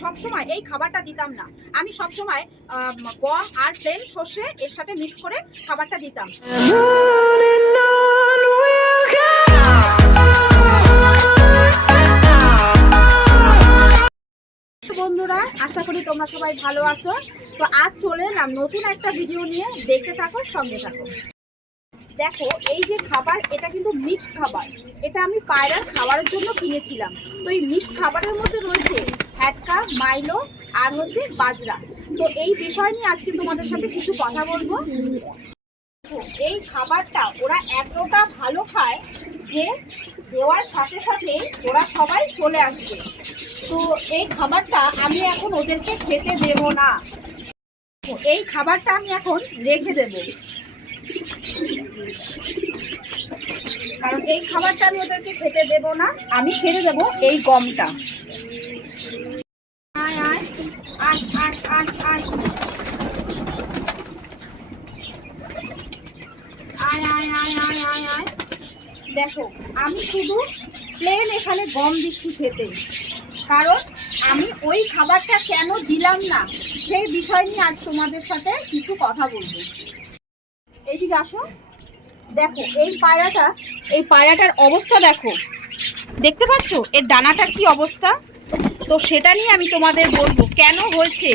সবসময় এই খাবারটা দিতাম না। আমি সবসময় গম আর প্লেন সর্ষে এর সাথে মিক্স করে খাবারটা দিতাম। বন্ধুরা, আশা করি তোমরা সবাই ভালো আছো। তো আজ চলে এলাম নতুন একটা ভিডিও নিয়ে, দেখতে থাকো, সঙ্গে থাকো। দেখো, এই যে খাবার, এটা কিন্তু মিক্সড খাবার। এটা আমি পায়রার খাবারের জন্য কিনেছিলাম। তো এই মিক্সড খাবারের মধ্যে রয়েছে হ্যাটকা, মাইলো আর হচ্ছে বাজরা। তো এই বিষয় নিয়ে আজকে তোমাদের সাথে কিছু কথা বলবো। এই খাবারটা ওরা এতটা ভালো খায় যে দেওয়ার সাথে সাথে ওরা সবাই চলে আসবে। তো এই খাবারটা আমি এখন ওদেরকে খেতে দেব না। এই খাবারটা আমি এখন রেখে দেব, কারণ এই খাবারটা আমি ওদেরকে খেতে দেব না। আমি খেতে দেব এই গমটা। আয় আয় আয় আয় আয় আয় আয় আয় আয় আয় আয় আয়। দেখো, আমি শুধু প্লেন এখানে গম দিচ্ছি খেতে, কারণ আমি ওই খাবারটা কেন দিলাম না সেই বিষয় নিয়ে আজ তোমাদের সাথে কিছু কথা বলবো। এইদিকে আসো। দেখো, এই পায়রাটার অবস্থা দেখো, দেখতে পাচ্ছ এর ডানাটা কি অবস্থা। তো সেটা নিয়ে আমি তোমাদের বলবো কেন হয়েছে,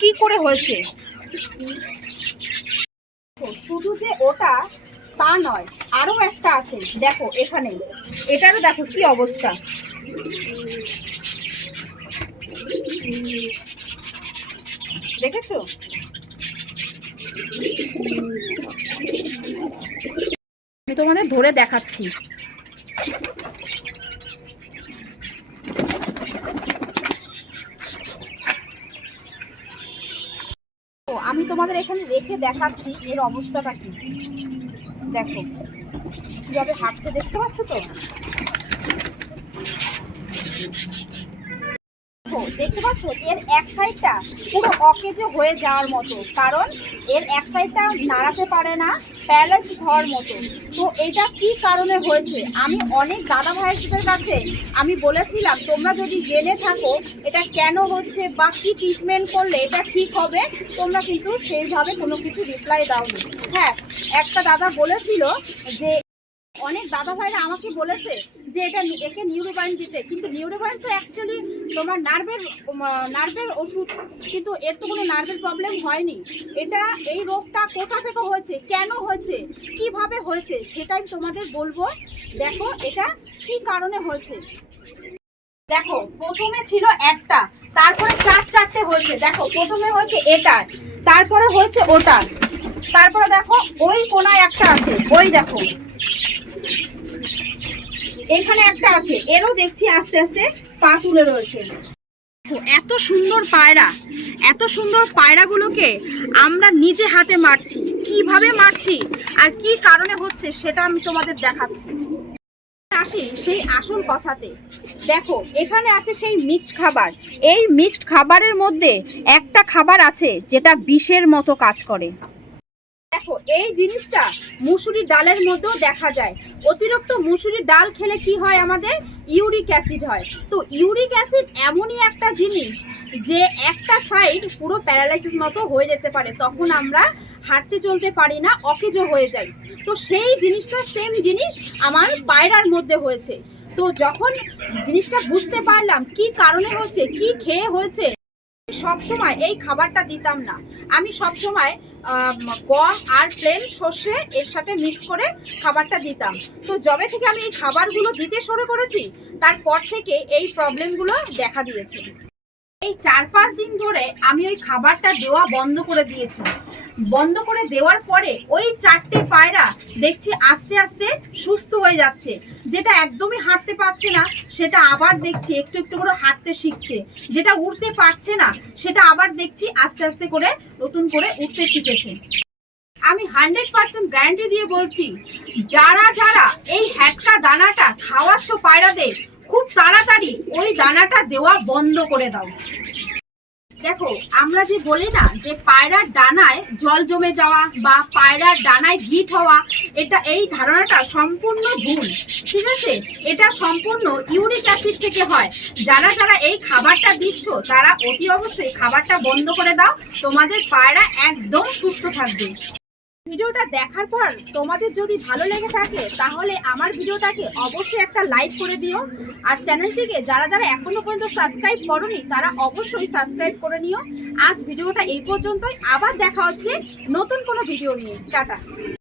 কি করে হয়েছে। শুধু যে ওটা তা নয়, আরো একটা আছে। দেখো এখানে, এটারও দেখো কি অবস্থা। দেখেছো? আমি তোমাদের ধরে দেখাচ্ছি। আমি তোমাদের এখানে রেখে দেখাচ্ছি এর অবস্থাটা কি। দেখো কিভাবে হাঁটছে, দেখতে পাচ্ছ তো? দেখতে পাচ্ছ এর এক সাইডটা পুরো অকেজে হয়ে যাওয়ার মতো, কারণ এর এক সাইডটা নাড়াতে পারে না, প্যারালাইসিস হওয়ার মতো। তো এটা কি কারণে হয়েছে, আমি অনেক দাদা ভাইদের কাছে আমি বলেছিলাম, তোমরা যদি জেনে থাকো এটা কেন হচ্ছে বা কি ট্রিটমেন্ট করলে এটা ঠিক হবে, তোমরা কিন্তু সেইভাবে কোনো কিছু রিপ্লাই দাওনি। হ্যাঁ, একটা দাদা বলেছিল যে, অনেক দাদা ভাইরা আমাকে বলেছে যে একে নিউরোবাইন দিতে, কিন্তু নিউরোবাইন তো অ্যাকচুয়ালি তোমার নার্ভের ওষুধ, কিন্তু এর তো কোনো নার্ভের প্রবলেম হয়নি। এটা এই রোগটা কোথা থেকে হয়েছে, কেন হয়েছে, কিভাবে হয়েছে সেটাই তোমাদের বলবো। দেখো এটা কি কারণে হয়েছে। দেখো, প্রথমে ছিল একটা, তারপরে চারটে হয়েছে। দেখো, প্রথমে হয়েছে এটার, তারপরে হয়েছে ওটার, তারপরে দেখো ওই কোনায় একটা আছে, ওই দেখো এখানে একটা আছে, এরও দেখছি আস্তে আস্তে পা তুলে রয়েছে। এত সুন্দর পায়রা, এত সুন্দর পায়রাগুলোকে আমরা নিজে হাতে মারছি। কিভাবে মারছি আর কি কারণে হচ্ছে সেটা আমি তোমাদের দেখাচ্ছি। আসি সেই আসল কথাতে। দেখো, এখানে আছে সেই মিক্সড খাবার। এই মিক্সড খাবারের মধ্যে একটা খাবার আছে যেটা বিষের মতো কাজ করে। দেখো, এই জিনিসটা মুসুরি ডালের মধ্যেও দেখা যায়। অতিরিক্ত মুসুরি ডাল খেলে কি হয়, আমাদের ইউরিক অ্যাসিড হয়। তো ইউরিক অ্যাসিড এমনই একটা জিনিস যে একটা সাইড পুরো প্যারালাইসিস মতো হয়ে যেতে পারে, তখন আমরা হাঁটতে চলতে পারি না, অকেজো হয়ে যাই। তো সেই জিনিসটা, সেম জিনিস আমার পায়রার মধ্যে হয়েছে। তো যখন জিনিসটা বুঝতে পারলাম কি কারণে হচ্ছে, কি খেয়ে হয়েছে, সবসময় এই খাবারটা দিতাম না। আমি সবসময় গম আর প্লেন সর্ষে এর সাথে মিক্স করে খাবারটা দিতাম। তো যবে থেকে আমি এই খাবারগুলো দিতে শুরু করেছি, তারপর থেকে এই প্রবলেমগুলো দেখা দিয়েছে। এই 4-5 দিন ধরে আমি ওই খাবারটা দেওয়া বন্ধ করে দিয়েছি। বন্ধ করে দেওয়ার পরে ওই 4টে পায়রা দেখছি আস্তে আস্তে সুস্থ হয়ে যাচ্ছে। যেটা একদমই হাঁটতে পারছে না সেটা আবার দেখছি একটু একটু করে হাঁটতে শিখছে। যেটা উঠতে পারছে না সেটা আবার দেখছি আস্তে আস্তে করে নতুন করে উঠতে শিখেছে। আমি 100% গ্যারান্টি দিয়ে বলছি, যারা যারা এই হ্যাটকা দানাটা খাওয়াচ্ছ পায়রাদের, খুব তাড়াতাড়ি ওই দানাটা দেওয়া বন্ধ করে দাও। দেখো, আমরা যে বলি না যে পায়রার ডানায় জল জমে যাওয়া বা পায়রার ডানায় গিট হওয়া, এই ধারণাটা সম্পূর্ণ ভুল। ঠিক আছে, এটা সম্পূর্ণ ইউরিক অ্যাসিড থেকে হয়। যারা যারা এই খাবারটা দিচ্ছ তারা অতি অবশ্যই খাবারটা বন্ধ করে দাও, তোমাদের পায়রা একদম সুস্থ থাকবে। ভিডিওটা দেখার পর তোমাদের যদি ভালো লেগে থাকে তাহলে আমার ভিডিওটাকে অবশ্যই একটা লাইক করে দিও। আর চ্যানেলটিকে যারা যারা এখনো পর্যন্ত সাবস্ক্রাইব করোনি তারা অবশ্যই সাবস্ক্রাইব করে নিও। আজ ভিডিওটা এই পর্যন্তই, আবার দেখা হচ্ছে নতুন কোনো ভিডিও নিয়ে। টাটা।